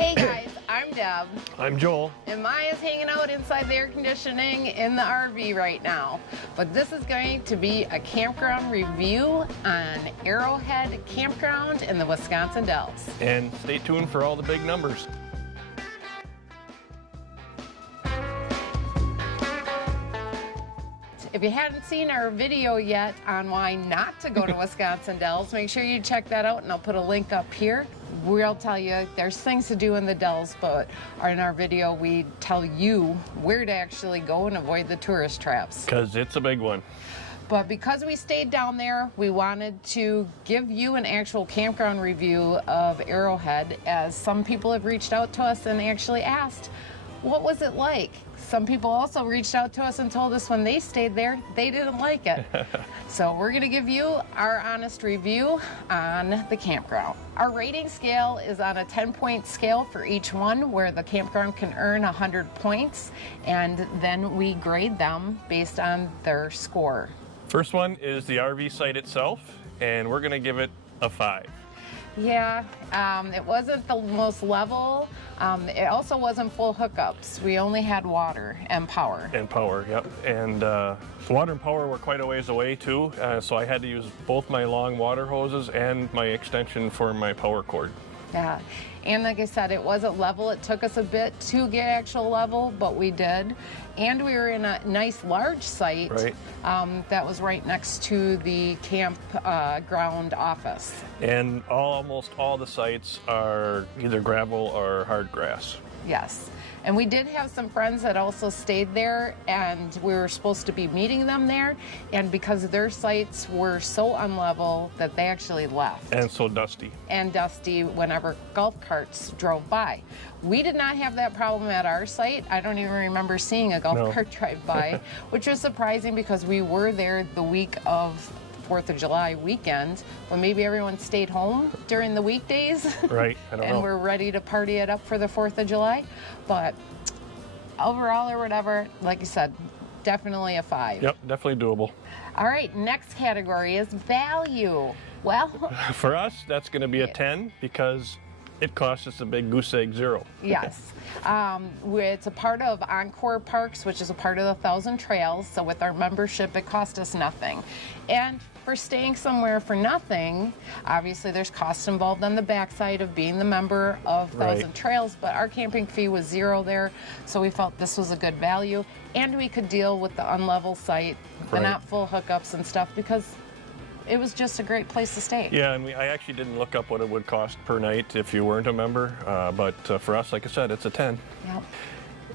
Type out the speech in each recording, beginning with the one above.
Hey guys, I'm Deb. I'm Joel. And Maya's hanging out inside the air conditioning in the RV right now. But this is going to be a campground review on Arrowhead Campground in the Wisconsin Dells. And stay tuned for all the big numbers. If you hadn't seen our video yet on why not to go to Wisconsin Dells, make sure you check that out and I'll put a link up here. We'll tell you there's things to do in the Dells, but in our video we tell you where to actually go and avoid the tourist traps. Because it's a big one. But because we stayed down there, we wanted to give you an actual campground review of Arrowhead, as some people have reached out to us and actually asked, what was it like? Some people also reached out to us and told us when they stayed there, they didn't like it. So we're gonna give you our honest review on the campground. Our rating scale is on a 10-point scale for each one, where the campground can earn 100 points, and then we grade them based on their score. First one is the RV site itself, and we're gonna give it a 5. Yeah, it wasn't the most level. It also wasn't full hookups. We only had water and power. And power, yep. And the water and power were quite a ways away too, so I had to use both my long water hoses and my extension for my power cord. Yeah, and like I said, it wasn't level. It took us a bit to get actual level, but we did. And we were in a nice large site, right, that was right next to the campground office. And almost all the sites are either gravel or hard grass. Yes. And we did have some friends that also stayed there, and we were supposed to be meeting them there, and because their sites were so unlevel that they actually left. And so dusty. And dusty whenever golf carts drove by. We did not have that problem at our site. I don't even remember seeing a golf cart drive by, which was surprising because we were there the week of 4th of July weekend, when maybe everyone stayed home during the weekdays. Right, I don't know. And we're ready to party it up for the 4th of July. But overall or whatever, like you said, definitely a 5. Yep, definitely doable. All right, next category is value. Well, for us, that's going to be a 10 because it costs us a big goose egg 0. Yes. It's a part of Encore Parks, which is a part of the 1,000 Trails. So with our membership, it cost us nothing. And for staying somewhere for nothing, obviously there's costs involved on the backside of being the member of 1,000 Trails, but our camping fee was 0 there. So we felt this was a good value. And we could deal with the unlevel site, the not full hookups and stuff, because it was just a great place to stay. Yeah, and I actually didn't look up what it would cost per night if you weren't a member, but for us, like I said, it's a 10. Yep.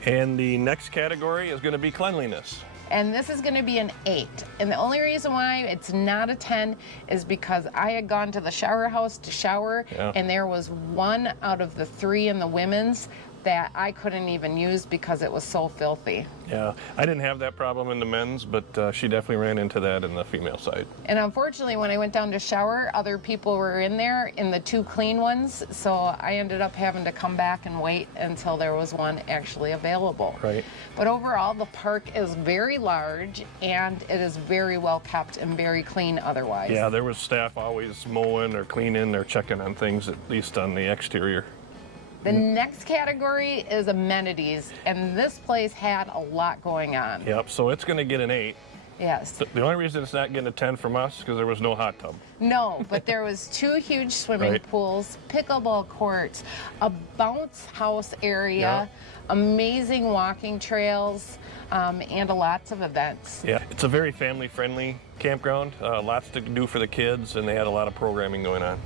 And the next category is going to be cleanliness. And this is going to be an 8. And the only reason why it's not a 10 is because I had gone to the shower house to shower, and there was 1 out of the 3 in the women's that I couldn't even use because it was so filthy. Yeah, I didn't have that problem in the men's, but she definitely ran into that in the female side. And unfortunately, when I went down to shower, other people were in there in the 2 clean ones, so I ended up having to come back and wait until there was 1 actually available. Right. But overall, the park is very large, and it is very well kept and very clean otherwise. Yeah, there was staff always mowing or cleaning or checking on things, at least on the exterior. The next category is amenities, and this place had a lot going on. Yep, so it's going to get an 8. Yes. The only reason it's not getting a 10 from us is because there was no hot tub. No, but there was 2 huge swimming pools, pickleball courts, a bounce house area, amazing walking trails, and lots of events. Yeah, it's a very family-friendly campground, lots to do for the kids, and they had a lot of programming going on.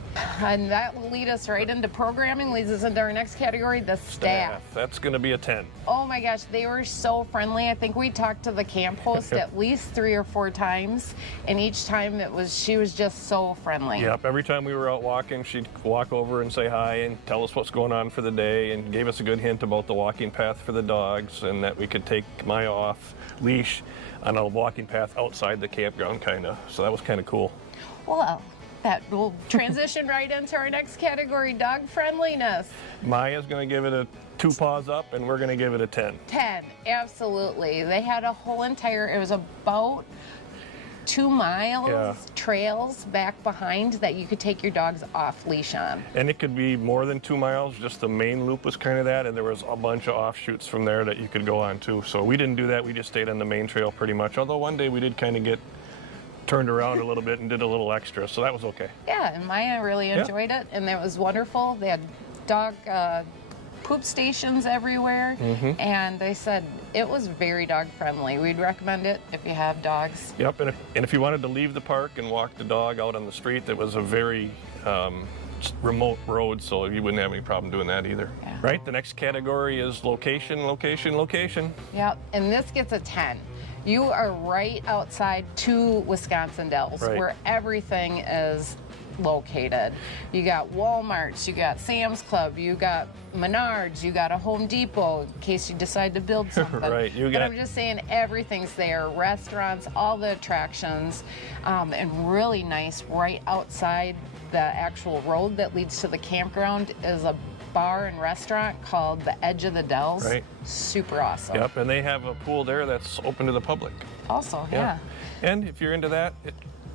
And that will lead us right into programming, leads us into our next category, the staff. That's going to be a 10. Oh my gosh, they were so friendly. I think we talked to the camp host at least 3 or 4 times, and each time she was just so friendly. Yep, every time we were out walking, she'd walk over and say hi and tell us what's going on for the day, and gave us a good hint about the walking path for the dogs, and that we could take Maya off leash on a walking path outside the campground, kind of. So that was kind of cool. Well, that will transition right into our next category, dog friendliness. Maya's going to give it a 2 paws up, and we're going to give it a 10. 10, absolutely. They had a whole entire, it was about 2 miles Yeah. trails back behind that you could take your dogs off leash on. And it could be more than 2 miles. Just the main loop was kind of that, and there was a bunch of offshoots from there that you could go on too. So we didn't do that. We just stayed on the main trail pretty much. Although one day we did kind of get turned around a little bit and did a little extra, so that was okay. Yeah, and Maya really enjoyed it, and it was wonderful. They had dog poop stations everywhere, and they said it was very dog friendly. We'd recommend it if you have dogs. Yep, and if you wanted to leave the park and walk the dog out on the street, that was a very remote road, so you wouldn't have any problem doing that either. Yeah. Right, the next category is location, location, location. Yep, and this gets a 10. You are right outside 2 Wisconsin Dells, Right. where everything is located. You got Walmarts, you got Sam's Club, you got Menards, you got a Home Depot in case you decide to build something. Right, you But got- I'm just saying everything's there. Restaurants, all the attractions, and really nice right outside the actual road that leads to the campground is a bar and restaurant called the Edge of the Dells. Right. Super awesome. Yep, and they have a pool there that's open to the public. Also, yeah. And if you're into that,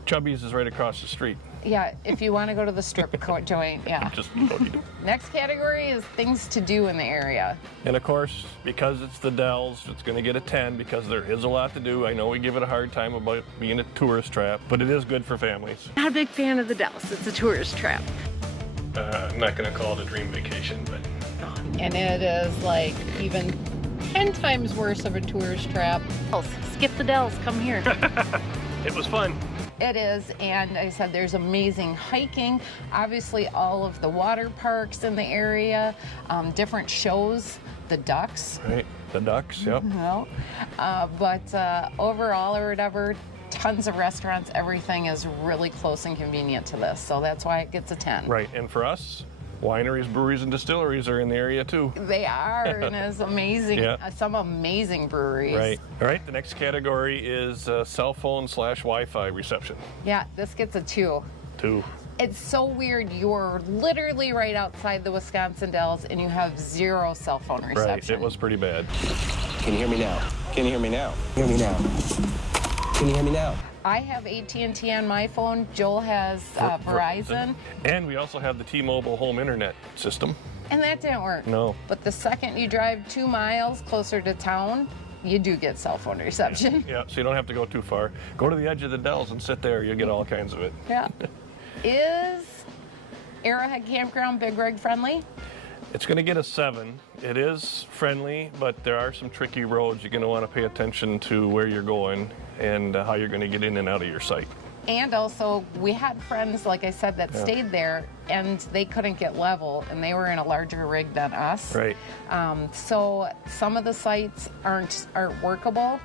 Chubby's is right across the street. Yeah, if you want to go to the strip joint, yeah. Just you don't need to. Next category is things to do in the area. And of course, because it's the Dells, it's going to get a 10 because there is a lot to do. I know we give it a hard time about being a tourist trap, but it is good for families. Not a big fan of the Dells. It's a tourist trap. I'm not going to call it a dream vacation, but And it is like even 10 times worse of a tourist trap. Skip the Dells, come here. it was fun. It is, and I said there's amazing hiking. Obviously, all of the water parks in the area, different shows, the ducks. Right, the ducks, yep. No, but overall or whatever, tons of restaurants. Everything is really close and convenient to this, so that's why it gets a 10. Right, and for us, wineries, breweries, and distilleries are in the area too. They are, and it's amazing. Yeah. Some amazing breweries. Right. All right, the next category is cell phone / Wi-Fi reception. Yeah, this gets a 2. 2. It's so weird. You're literally right outside the Wisconsin Dells, and you have 0 cell phone reception. Right, it was pretty bad. Can you hear me now? Can you hear me now? Hear me now. Can you hear me now? I have AT&T on my phone. Joel has Verizon, And we also have the T-Mobile home internet system. and that didn't work. No. But the second you drive 2 miles closer to town, you do get cell phone reception. Yeah, so you don't have to go too far. Go to the edge of the Dells and sit there. You'll get all kinds of it. Yeah. Is Arrowhead Campground big rig friendly? It's going to get a 7. It is friendly, but there are some tricky roads. You're going to want to pay attention to where you're going and how you're going to get in and out of your site. And also, we had friends, like I said, that stayed there, and they couldn't get level, and they were in a larger rig than us. Right. So some of the sites aren't workable,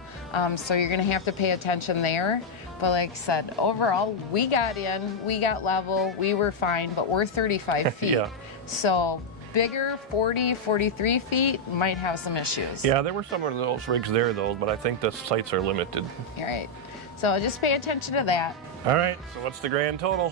so you're going to have to pay attention there. But like I said, overall, we got in, we got level, we were fine, but we're 35 feet. Yeah. So bigger, 40, 43 feet, might have some issues. Yeah, there were some of those rigs there, though, but I think the sites are limited. All right. So just pay attention to that. All right, so what's the grand total?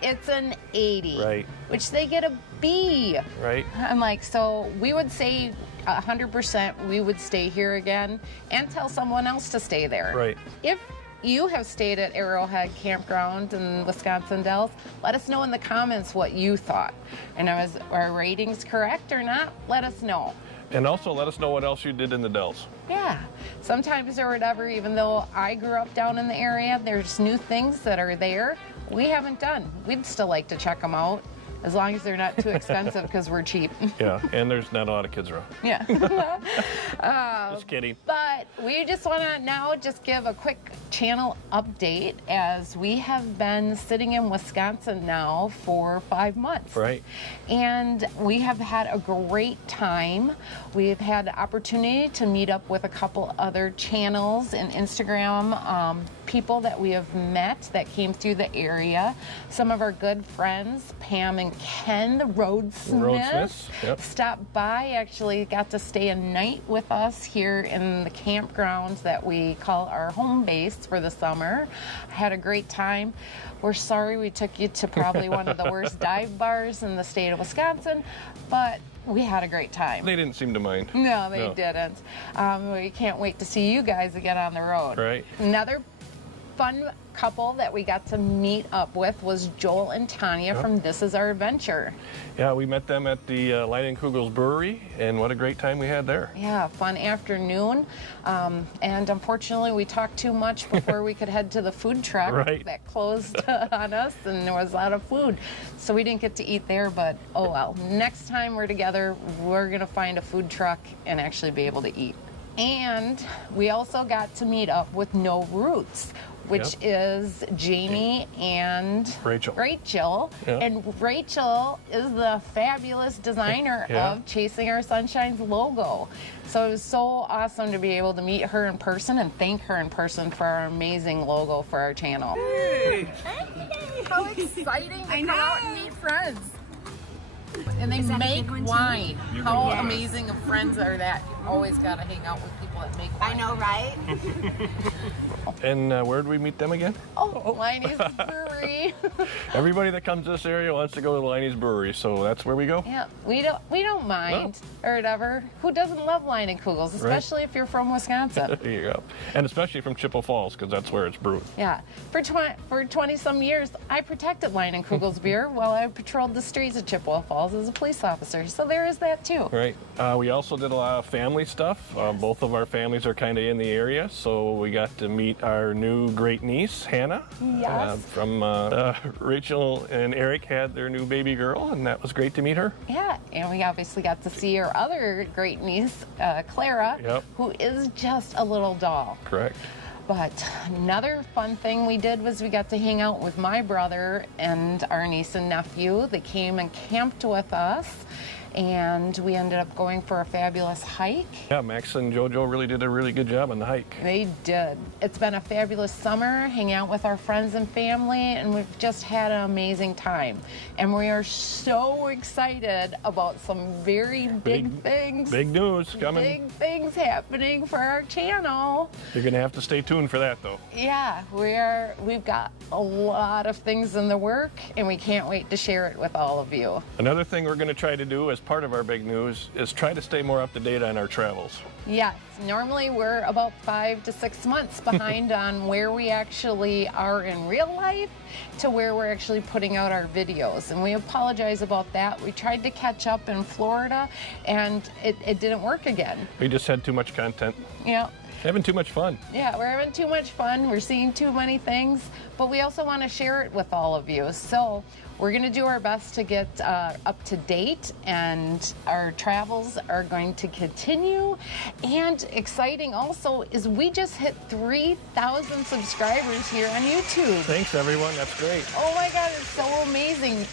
It's an 80. Right. Which they get a B. Right? I'm like, so we would say 100% we would stay here again and tell someone else to stay there. Right. If you have stayed at Arrowhead Campground in Wisconsin Dells, let us know in the comments what you thought. And was our ratings correct or not? Let us know. And also let us know what else you did in the Dells. Yeah, sometimes or whatever, even though I grew up down in the area, there's new things that are there we haven't done. We'd still like to check them out, as long as they're not too expensive because we're cheap. Yeah, and there's not a lot of kids around. Yeah. Just kidding. But we just want to now just give a quick channel update, as we have been sitting in Wisconsin now for 5 months. Right. And we have had a great time. We've had the opportunity to meet up with a couple other channels and Instagram people that we have met that came through the area. Some of our good friends, Pam and Ken, the Roadsmiths, yep. stopped by, actually got to stay a night with us here in the campground that we call our home base for the summer. Had a great time. We're sorry we took you to probably one of the worst dive bars in the state of Wisconsin, but we had a great time. They didn't seem to mind. No, they didn't. We can't wait to see you guys again on the road. Right. Another fun couple that we got to meet up with was Joel and Tanya from This Is Our Adventure. Yeah, we met them at the Leinenkugel's Brewery, and what a great time we had there. Yeah, fun afternoon. And unfortunately, we talked too much before we could head to the food truck Right. that closed on us, and there was a lot of food. So we didn't get to eat there, but oh well. Next time we're together, we're going to find a food truck and actually be able to eat. And we also got to meet up with No Roots, which is Jamie and Rachel. Yep. And Rachel is the fabulous designer of Chasing Our Sunshine's logo. So it was so awesome to be able to meet her in person and thank her in person for our amazing logo for our channel. Hey. How exciting to come out and meet friends. And they Is that a make good one, too? wine. You How Yes. amazing of friends are that? You always got to hang out with people that make wine. I know, right? And where did we meet them again? Oh, Liney's Brewery. Everybody that comes to this area wants to go to Liney's Brewery, so that's where we go. Yeah, we don't mind or whatever. Who doesn't love Leinenkugels, especially if you're from Wisconsin? There you go. And especially from Chippewa Falls, because that's where it's brewed. Yeah, for 20 some years, I protected Leinenkugels beer while I patrolled the streets of Chippewa Falls as a police officer. So there is that too. Right. We also did a lot of family stuff. Both of our families are kind of in the area, so we got to meet our new great niece, Hannah. Yes. From Rachel and Eric had their new baby girl, and that was great to meet her. Yeah, and we obviously got to see our other great niece, Clara, who is just a little doll. Correct. But another fun thing we did was we got to hang out with my brother and our niece and nephew. They came and camped with us, and we ended up going for a fabulous hike. Yeah, Max and JoJo really did a really good job on the hike. They did. It's been a fabulous summer, hanging out with our friends and family, and we've just had an amazing time. And we are so excited about some very big things. Big news coming. Big things happening for our channel. You're going to have to stay tuned for that, though. Yeah, we've got a lot of things in the work, and we can't wait to share it with all of you. Another thing we're going to try to do as part of our big news is try to stay more up to date on our travels. Yes, normally we're about 5 to 6 months behind on where we actually are in real life to where we're actually putting out our videos. And we apologize about that. We tried to catch up in Florida, and it didn't work again. We just had too much content. Yeah. Having too much fun. Yeah, we're having too much fun. We're seeing too many things, but we also want to share it with all of you. So we're going to do our best to get up to date, and our travels are going to continue. And exciting also is we just hit 3,000 subscribers here on YouTube. Thanks, everyone. That's great. Oh my God, it's so amazing.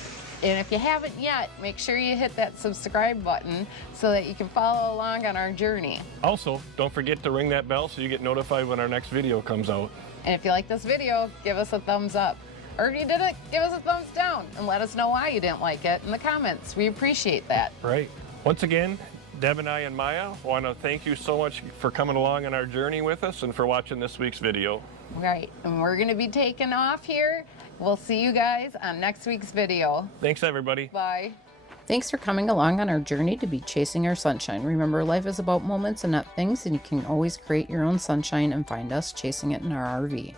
And if you haven't yet, make sure you hit that subscribe button so that you can follow along on our journey. Also, don't forget to ring that bell so you get notified when our next video comes out. And if you like this video, give us a thumbs up. Or if you didn't, give us a thumbs down and let us know why you didn't like it in the comments. We appreciate that. Right. Once again, Deb and I and Maya want to thank you so much for coming along on our journey with us and for watching this week's video. Right, and we're going to be taking off here. We'll see you guys on next week's video. Thanks, everybody. Bye. Thanks for coming along on our journey to be chasing our sunshine. Remember, life is about moments and not things, and you can always create your own sunshine and find us chasing it in our RV.